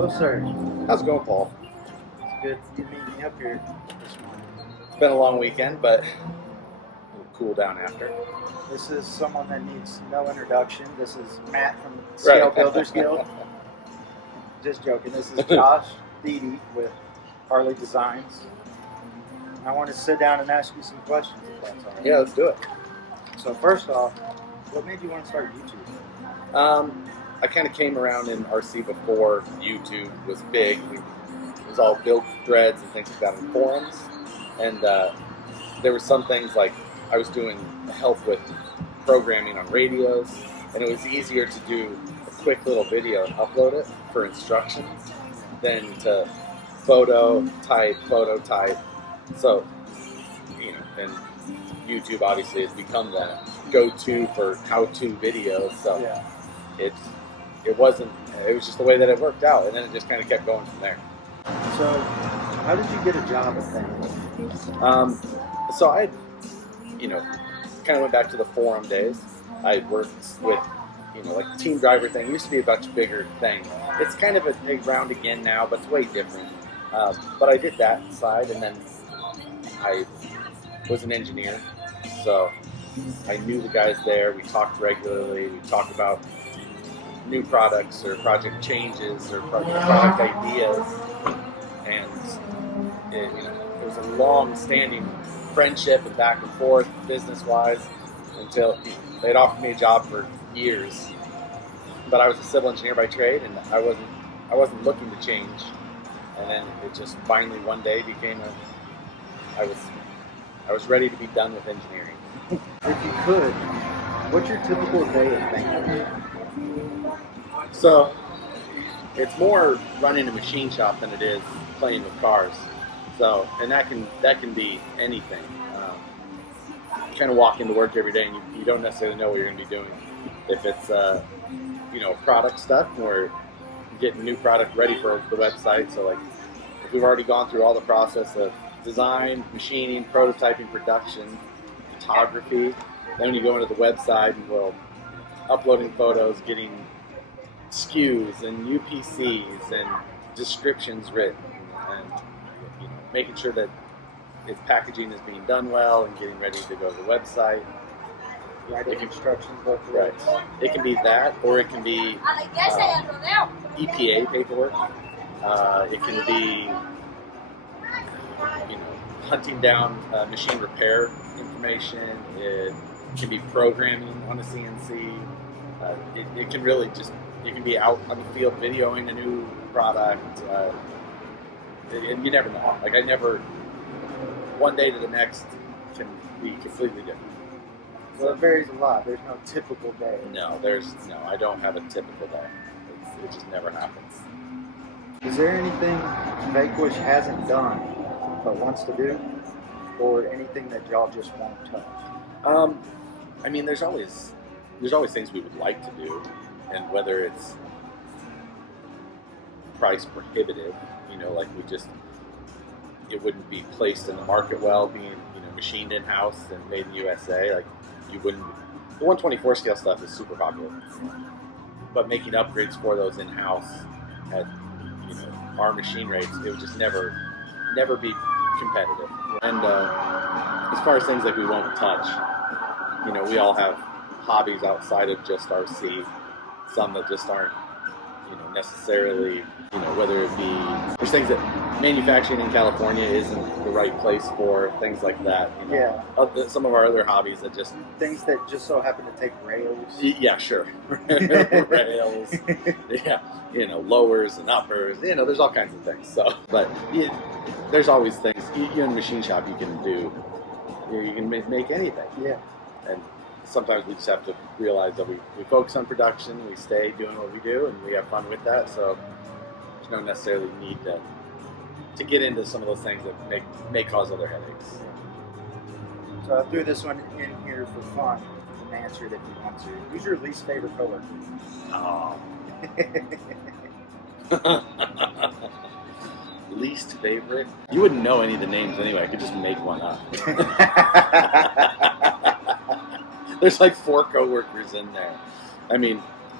Hello, sir. How's it going, Paul? It's good you meeting me up here this morning. It's been a long weekend, but we'll cool down after. This is someone that needs no introduction. This is Matt from the Scale Builders Guild. Just joking. This is Josh Deedy with Harley Designs. I want to sit down and ask you some questions, if that's all right. Yeah, let's do it. So first off, what made you want to start YouTube? I kind of came around in RC before YouTube was big. It was all build threads and things like that in forums. And there were some things like I was doing help with programming on radios, and it was easier to do a quick little video and upload it for instructions than to photo type. So, and YouTube obviously has become the go-to for how-to videos. So Yeah. it was just the way that it worked out, and then it just kind of kept going from there. So, how did you get a job at Vanquish? So I, kind of went back to the forum days. I worked with, like team driver thing. It used to be a much bigger thing. It's kind of a big round again now, but it's way different. But I did that side, and then I was an engineer, so I knew the guys there. We talked regularly. We talked about new products or project changes or product ideas, and it was a long-standing friendship and back and forth business-wise until they'd offered me a job for years. But I was a civil engineer by trade, and I wasn't looking to change. And then it just finally one day became I was ready to be done with engineering. If you could, what's your typical day at Vanquish? So it's more running a machine shop than it is playing with cars. So, and that can be anything. You kind of walk into work every day and you don't necessarily know what you're going to be doing. If it's product stuff, we're getting new product ready for the website. So like if we've already gone through all the process of design, machining, prototyping, production, photography, then when you go into the website and we're uploading photos, getting SKUs and UPCs and descriptions written, and making sure that its packaging is being done well and getting ready to go to the website. Writing instruction book. Right. It can be that, or it can be EPA paperwork. It can be hunting down machine repair information. It can be programming on a CNC. It can really you can be out on the field videoing a new product. And you never know. Like one day to the next can be completely different. So it varies a lot. There's no typical day. No, I don't have a typical day. It just never happens. Is there anything Vanquish hasn't done but wants to do, or anything that y'all just won't touch? There's always things we would like to do, and whether it's price prohibitive, like it wouldn't be placed in the market well, being machined in house and made in the USA. Like you wouldn't. The 124 scale stuff is super popular, but making upgrades for those in house at our machine rates, it would just never be competitive. And as far as things like we won't touch, we all have hobbies outside of just RC. Some that just aren't necessarily, whether it be, there's things that manufacturing in California isn't the right place for, things like that. Yeah. Some of our other hobbies that just... Things that just so happen to take rails. Yeah, sure. Rails. Yeah. Lowers and uppers. There's all kinds of things. So, but there's always things, in a machine shop you can do. You can make anything. Yeah. And sometimes we just have to realize that we focus on production, we stay doing what we do, and we have fun with that. So there's no necessarily need to get into some of those things that may cause other headaches. So I threw this one in here for fun. You can answer it if you want to. Who's your least favorite color? Oh. Least favorite? You wouldn't know any of the names anyway. I could just make one up. There's like 4 coworkers in there.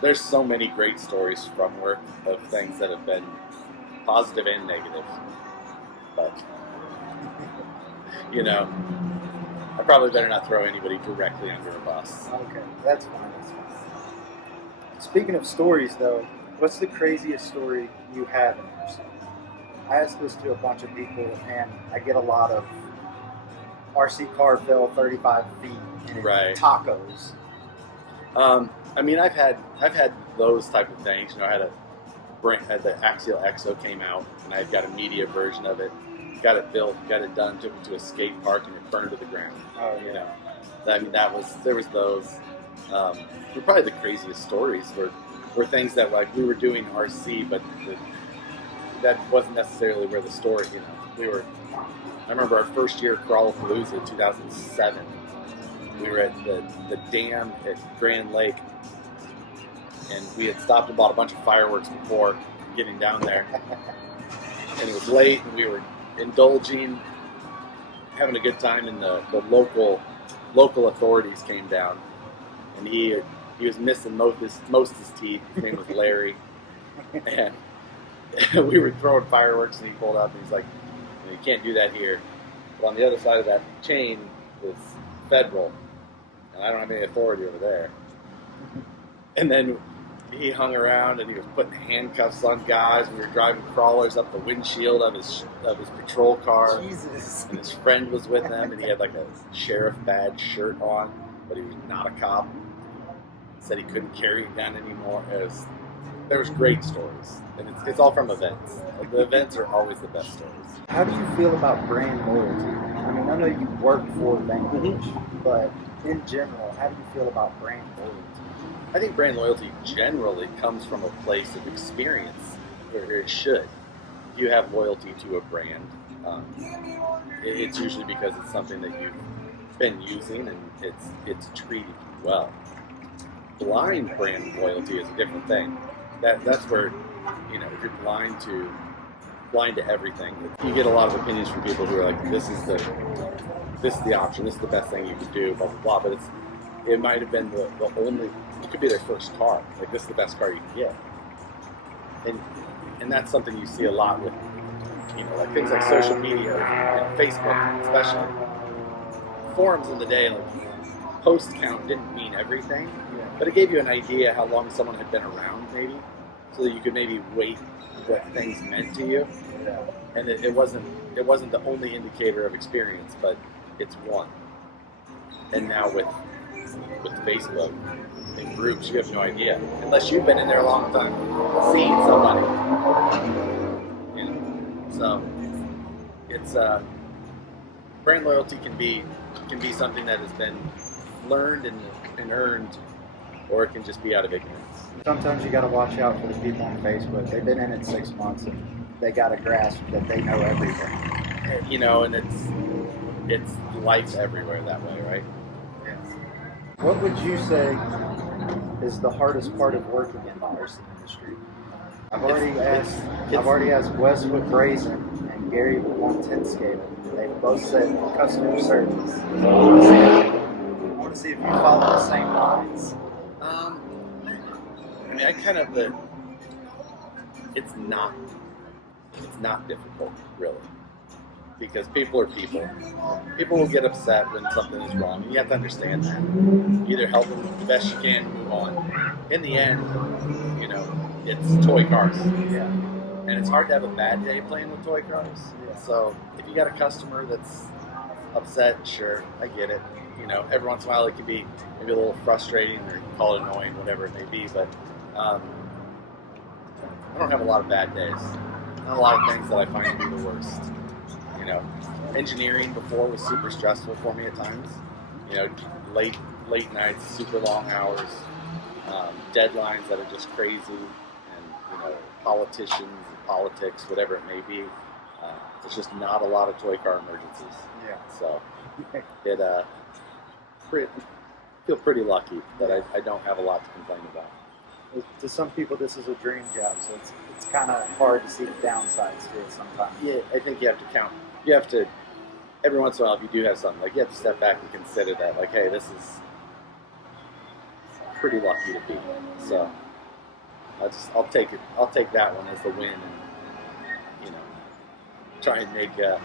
There's so many great stories from work of things that have been positive and negative. But, you know, I probably better not throw anybody directly under a bus. Okay, that's fine. That's fine. Speaking of stories, though, what's the craziest story you have in yourself? I asked this to a bunch of people, and I get a lot of RC car fell 35 feet and Right. tacos. I mean, I've had those type of things. You know, I had the Axial Exo came out, and I got a media version of it. Got it built, got it done, took it to a skate park, and it burned to the ground. Oh, You know, I mean, there was those. Probably the craziest stories were things that like we were doing RC, but that wasn't necessarily where the story. You know, I remember our first year at Crawlapalooza in 2007. We were at the dam at Grand Lake, and we had stopped and bought a bunch of fireworks before getting down there. And it was late, and we were indulging, having a good time, and the local authorities came down, and he was missing most of his teeth. His name was Larry, and we were throwing fireworks, and he pulled up, and he's like, "You can't do that here." But on the other side of that chain was federal, and I don't have any authority over there. And then he hung around, and he was putting handcuffs on guys. We were driving crawlers up the windshield of his patrol car. Jesus. And his friend was with him, and he had like a sheriff badge shirt on, but he was not a cop. He said he couldn't carry a gun anymore. There was great stories, and it's all from events. Like, the events are always the best stories. How do you feel about brand loyalty? I mean, I know you work for Vanquish, but in general, how do you feel about brand loyalty? I think brand loyalty generally comes from a place of experience, or it should. If you have loyalty to a brand, it's usually because it's something that you've been using and it's treated you well. Blind brand loyalty is a different thing. That's where, you know, if you're blind to everything, you get a lot of opinions from people who are like, this is the option, this is the best thing you can do, blah blah blah. But it might have been the only. It could be their first car. Like, this is the best car you can get. And that's something you see a lot with, you know, like things like social media and Facebook, especially. Forums in the day, like, post count didn't mean everything, but it gave you an idea how long someone had been around, maybe, so that you could maybe weight what things meant to you. Yeah. And it wasn't the only indicator of experience, but it's one. And now with Facebook and groups, you have no idea, unless you've been in there a long time, seeing somebody. You know, so it's brand loyalty can be something that has been learned and earned, or it can just be out of ignorance. Sometimes you got to watch out for the people on Facebook. They've been in it 6 months, and they got to grasp that they know everything. You know, and it's lights everywhere that way, right? Yeah. What would you say is the hardest part of working in the RC industry? I've already asked Westwood Brazen and Gary with 110 Scale. They both said customer service. So I want to see if you follow the same lines. I mean, it's not difficult, really, because people are people. People will get upset when something is wrong, and you have to understand that. Either help them the best you can, move on. In the end, you know, it's toy cars. Yeah. And it's hard to have a bad day playing with toy cars. Yeah. So if you got a customer that's upset, sure, I get it. You know, every once in a while it can be maybe a little frustrating, or you can call it annoying, whatever it may be. But I don't have a lot of bad days. Not a lot of things that I find to be the worst. You know, engineering before was super stressful for me at times. You know, late nights, super long hours, deadlines that are just crazy, and, you know, politicians and politics, whatever it may be. There's just not a lot of toy car emergencies. Yeah. So feel pretty lucky that I don't have a lot to complain about. To some people, this is a dream job, so it's kind of hard to see the downsides to it sometimes. Yeah, I think you have to count. You have to, every once in a while, if you do have something, like, you have to step back and consider that, like, hey, this is pretty lucky to be. So I'll take that one as the win, try and make the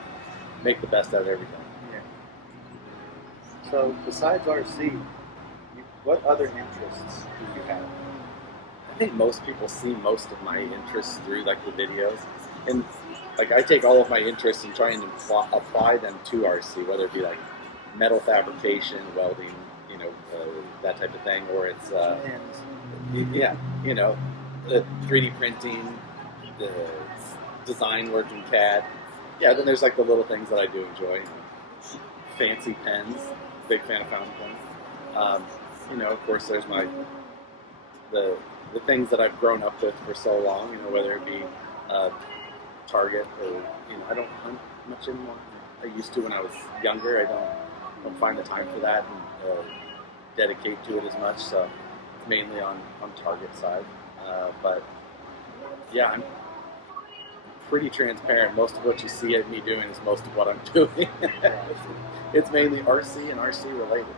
best out of everything. Yeah. So besides RC, what other interests do you have? I think most people see most of my interests through like the videos, and like I take all of my interests and try and apply them to RC, whether it be like metal fabrication, welding, that type of thing, or it's the 3D printing, the design work in CAD. Yeah, then there's like the little things that I do enjoy. Fancy pens, big fan of fountain pens. Of course, there's the things that I've grown up with for so long. Whether it be Target or I don't hunt much anymore. I used to when I was younger. I don't find the time for that and dedicate to it as much. So it's mainly on Target side. But yeah, I'm pretty transparent. Most of what you see me doing is most of what I'm doing. It's mainly RC and RC related.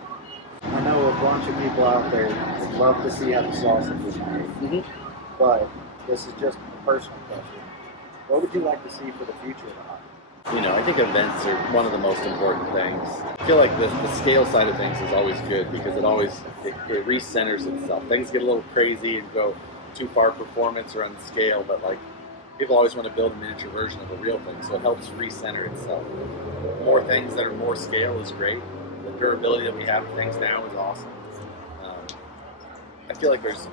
I know a bunch of people out there would love to see how the sausage is made, but this is just a personal question. What would you like to see for the future of the hobby? I think events are one of the most important things. I feel like the scale side of things is always good because it recenters itself. Things get a little crazy and go too far performance or on scale, but like people always want to build a miniature version of a real thing, so it helps recenter itself. More things that are more scale is great. The durability that we have of things now is awesome. I feel like there's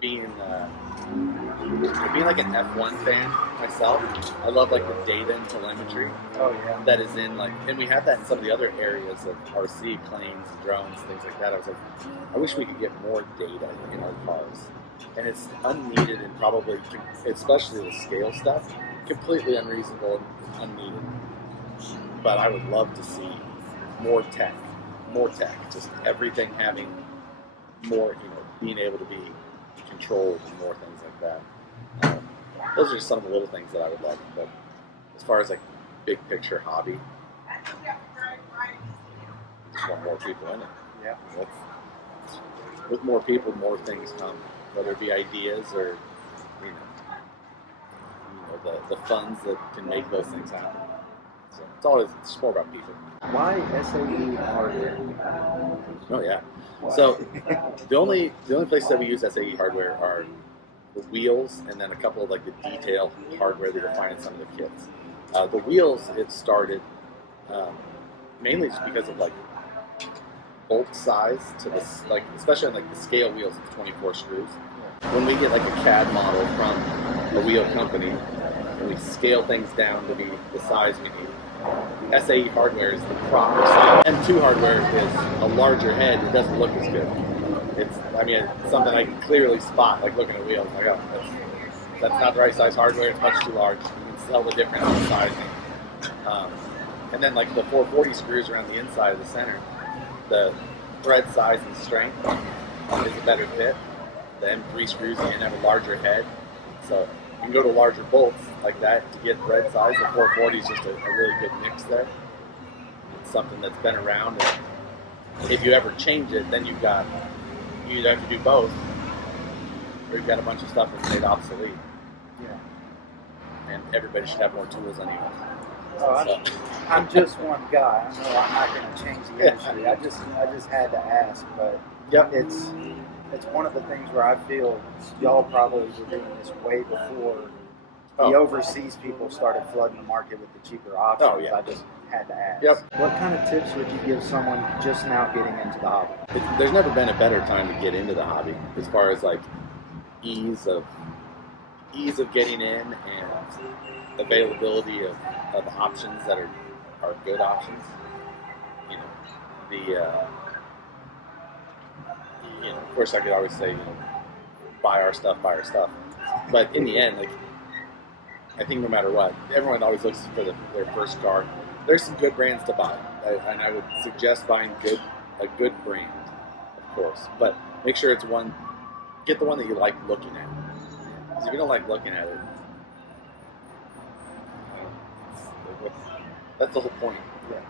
being like an F1 fan myself. I love like the data and telemetry. Oh yeah. That is in and we have that in some of the other areas of RC, planes, drones, things like that. I was like, I wish we could get more data in our cars, and it's unneeded and probably, especially the scale stuff, completely unreasonable and unneeded. But I would love to see more tech, just everything having more, being able to be controlled and more things like that. Those are just some of the little things that I would like. But as far as like big picture hobby, just want more people in it. Yeah. With more people, more things come. Whether it be ideas or the funds that can make those things happen. So it's more about people. Why SAE hardware? Oh yeah. Why? So the only places that we use SAE hardware are the wheels and then a couple of like the detail hardware that you'll find in some of the kits. The wheels, it started mainly just because of like bolt size to this, like especially on like the scale wheels of 24 screws. When we get like a CAD model from a wheel company and we scale things down to be the size we need, SAE hardware is the proper size. M2 hardware is a larger head. It doesn't look as good. It's something I can clearly spot, like looking at wheels. Like, oh, that's not the right size hardware. It's much too large. You can tell the difference in sizing. And then like the 440 screws around the inside of the center, the thread size and strength is a better fit. The M3 screws again have a larger head, so you can go to larger bolts like that to get thread size. The 440 is just a really good mix there. It's something that's been around, and if you ever change it, then you either have to do both, or you've got a bunch of stuff that's made obsolete. Yeah. And everybody should have more tools anyway. Oh, I'm just one guy. I know I'm not going to change the industry. I just had to ask, but yep. It's one of the things where I feel y'all probably were doing this way before the overseas people started flooding the market with the cheaper options. Oh, yeah. I just had to ask. Yep. What kind of tips would you give someone just now getting into the hobby? There's never been a better time to get into the hobby as far as like ease of getting in and availability of options that are good options. Of course I could always say, buy our stuff. But in the end, like, I think no matter what, everyone always looks for their first car. There's some good brands to buy, and I would suggest buying a good brand, of course. But make sure get the one that you like looking at. Because if you don't like looking at it, that's the whole point. Yeah.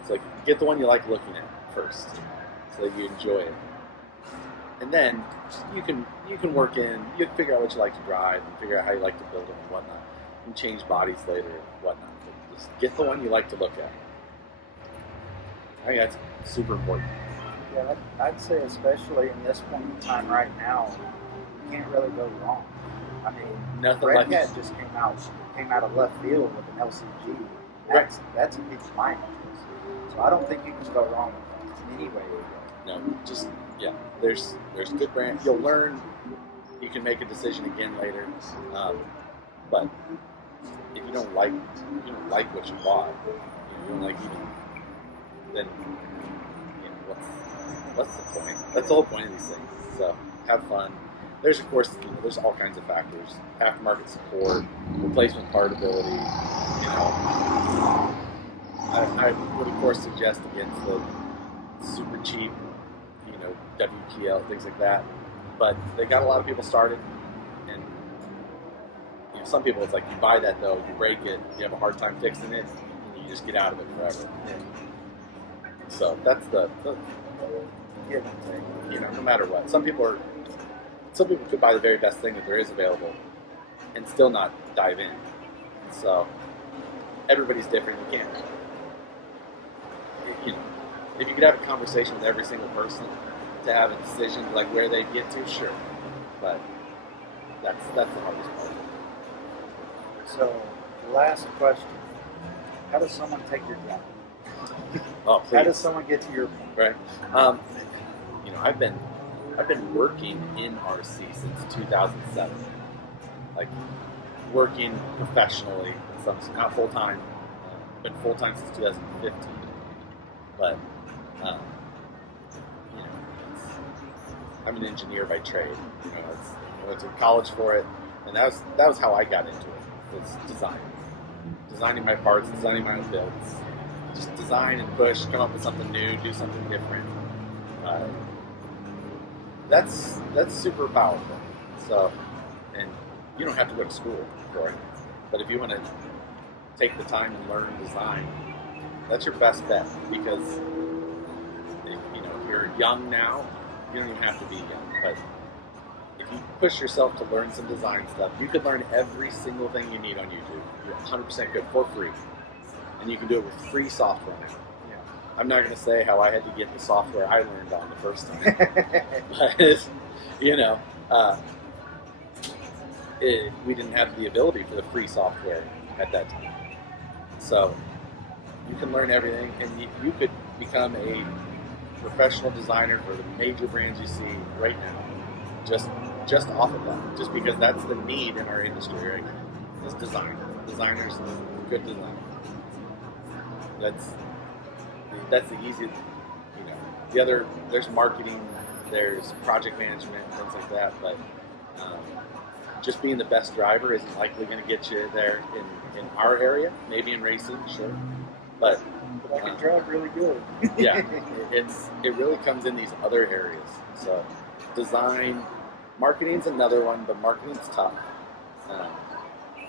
It's like, get the one you like looking at first, so that you enjoy it. And then you can work in, you can figure out what you like to drive and figure out how you like to build it and whatnot. can change bodies later and whatnot. But just get the one you like to look at. I think that's super important. Yeah, I'd say especially in this point in time right now, you can't really go wrong. I mean, Nothing Red like Cat just came out of left field with an LCG. That's a big line. So I don't think you can go wrong with that in any way. No, just there's good brands. You'll learn. You can make a decision again later. But if you don't like what you bought, you don't like even, then what's the point? That's the whole point of these things. So have fun. There's of course there's all kinds of factors: aftermarket support, replacement part ability. I would of course suggest against the super cheap, WPL, things like that. But they got a lot of people started, and some people it's like you buy that though, you break it, you have a hard time fixing it, and you just get out of it forever. So that's the give and take. No matter what. Some people could buy the very best thing that there is available and still not dive in. So everybody's different. You can't. If you could have a conversation with every single person to have a decision like where they get to, sure. But that's the hardest part. So, last question: how does someone take your job? Oh, please. How does someone get to your point? Right. I've been working in RC since 2007. Like working professionally in some, not full time. Been full time since 2015. But I'm an engineer by trade. I went to college for it, and that was how I got into it. Was designing my parts, designing my own builds, just design and push, come up with something new, do something different. That's super powerful. So, and you don't have to go to school for it, but if you want to take the time to learn design, that's your best bet, because if you're young now, you don't even have to be young, but if you push yourself to learn some design stuff, you could learn every single thing you need on YouTube. You're 100% good for free, and you can do it with free software now. I'm not going to say how I had to get the software I learned on the first time, but we didn't have the ability for the free software at that time. So you can learn everything, and you could become a professional designer for the major brands you see right now, just off of that, just because that's the need in our industry right now, is designers, good design. That's the easy, the other, there's marketing, there's project management, things like that, but just being the best driver isn't likely going to get you there in our area, maybe in racing, sure, but I can drive really good. Yeah, it really comes in these other areas. So design, marketing's another one, but marketing's tough,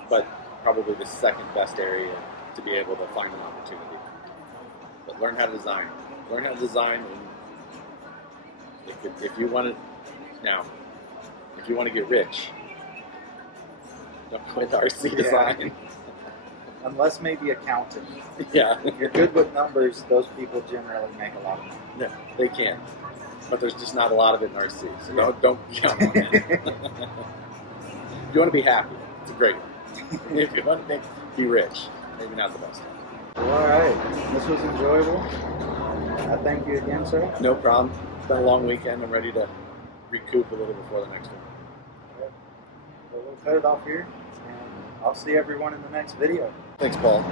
but probably the second best area to be able to find an opportunity. But learn how to design. And if you want to get rich, don't go into RC design. Unless maybe accounting. Yeah. If you're good with numbers, those people generally make a lot of money. Yeah, they can. But there's just not a lot of it in RC, so don't count on that. If you want to be happy, it's a great one. If you want to be rich, maybe not the best one. Well, all right. This was enjoyable. I thank you again, sir. No problem. It's been a long weekend. I'm ready to recoup a little before the next one. Well, we'll cut it off here, and I'll see everyone in the next video. Thanks, Paul.